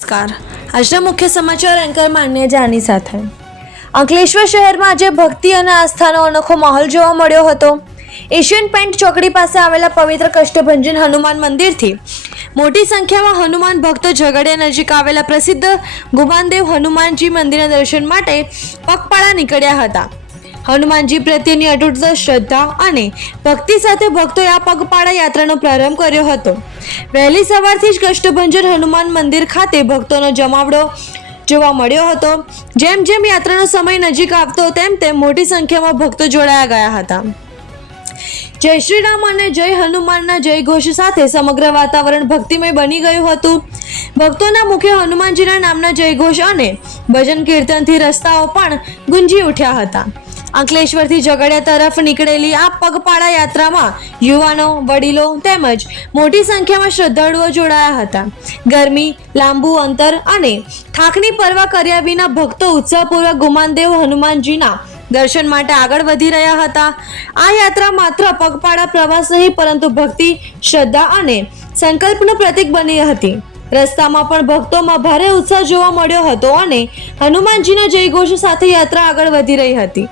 નમસ્કાર. આજના મુખ્ય સમાચાર એન્કર માન્ય જાની સાથે. અંકલેશ્વર શહેરમાં આજે ભક્તિ અને આસ્થાનો અનોખો માહોલ જોવા મળ્યો હતો. એશિયન પેન્ટ ચોકડી પાસે આવેલા પવિત્ર કષ્ટભંજન હનુમાન મંદિરથી મોટી સંખ્યામાં હનુમાન ભક્તો ઝઘડિયા નજીક આવેલા પ્રસિદ્ધ ગુમાનદેવ હનુમાનજી મંદિરના દર્શન માટે પગપાળા નીકળ્યા હતા. હનુમાનજી પ્રત્યેની અતૂટ શ્રદ્ધા અને ભક્તિ સાથે ભક્તોએ આ પગપાળા યાત્રાનો પ્રારંભ કર્યો હતો. વહેલી સવારથી જ કષ્ટભંજન હનુમાન મંદિર ખાતે ભક્તોનો જમાવડો જોવા મળ્યો હતો. જેમ જેમ યાત્રાનો સમય નજીક આવતો તેમ તેમ મોટી સંખ્યામાં ભક્તો જોડાયા ગયા હતા. જય શ્રી રામ અને જય હનુમાનના જયઘોષ સાથે સમગ્ર વાતાવરણ ભક્તિમય બની ગયું હતું. ભક્તોના મુખે હનુમાનજીના નામના જયઘોષ અને ભજન કીર્તનથી રસ્તાઓ પણ ગુંજી ઉઠ્યા હતા. અંકલેશ્વરથી ઝઘડિયા તરફ નીકળેલી આ પગપાળા યાત્રામાં યુવાનો, વડીલો તેમજ મોટી સંખ્યામાં શ્રદ્ધાળુઓ જોડાયા હતા. ગરમી, લાંબુ અંતર અને થાકની પરવા કર્યા વિના ભક્તો ઉત્સાહપૂર્વક ગુમાનદેવ હનુમાનજીના દર્શન માટે આગળ વધી રહ્યા હતા. આ યાત્રા માત્ર પગપાળા પ્રવાસ નહીં પરંતુ ભક્તિ, શ્રદ્ધા અને સંકલ્પનું પ્રતીક બની હતી. રસ્તામાં પણ ભક્તોમાં ભારે ઉત્સાહ જોવા મળ્યો હતો અને હનુમાનજીના જયઘોષ સાથે યાત્રા આગળ વધી રહી હતી.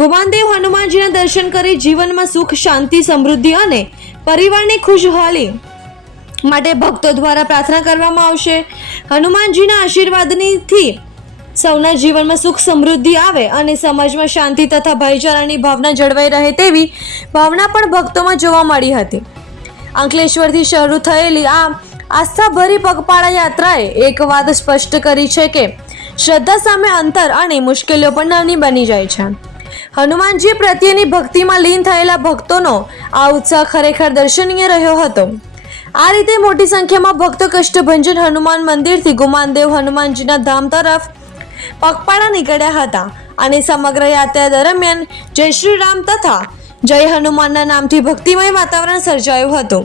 ગુમાનદેવ હનુમાનજીના દર્શન કરી જીવનમાં સુખ, શાંતિ, સમૃદ્ધિ અને પરિવારની ખુશહાલી માટે ભક્તો દ્વારા પ્રાર્થના કરવામાં આવશે. હનુમાનજીના આશીર્વાદથી સૌના જીવનમાં સુખ, સમૃદ્ધિ આવે અને સમાજમાં શાંતિ તથા ભાઈચારાની ભાવના જળવાઈ રહે તેવી ભાવના પણ ભક્તોમાં જોવા મળી હતી. અંકલેશ્વરથી શરૂ થયેલી આ આસ્થાભરી પગપાળા યાત્રાએ એક વાત સ્પષ્ટ કરી છે કે શ્રદ્ધા સામે અંતર અને મુશ્કેલીઓ પણ નાની બની જાય છે. હનુમાનજી પ્રત્યેની ભક્તિમાં લીન થયેલા ભક્તોનો આ ઉત્સાહ ખરેખર દર્શનીય રહ્યો હતો. આ રીતે મોટી સંખ્યામાં ભક્તો કષ્ટભંજન હનુમાન મંદિરથી ગુમાનદેવ હનુમાનજીના ધામ તરફ પગપાળા નીકળ્યા હતા અને સમગ્ર યાત્રા દરમિયાન જય શ્રી રામ તથા જય હનુમાનના નામથી ભક્તિમય વાતાવરણ સર્જાયું હતું.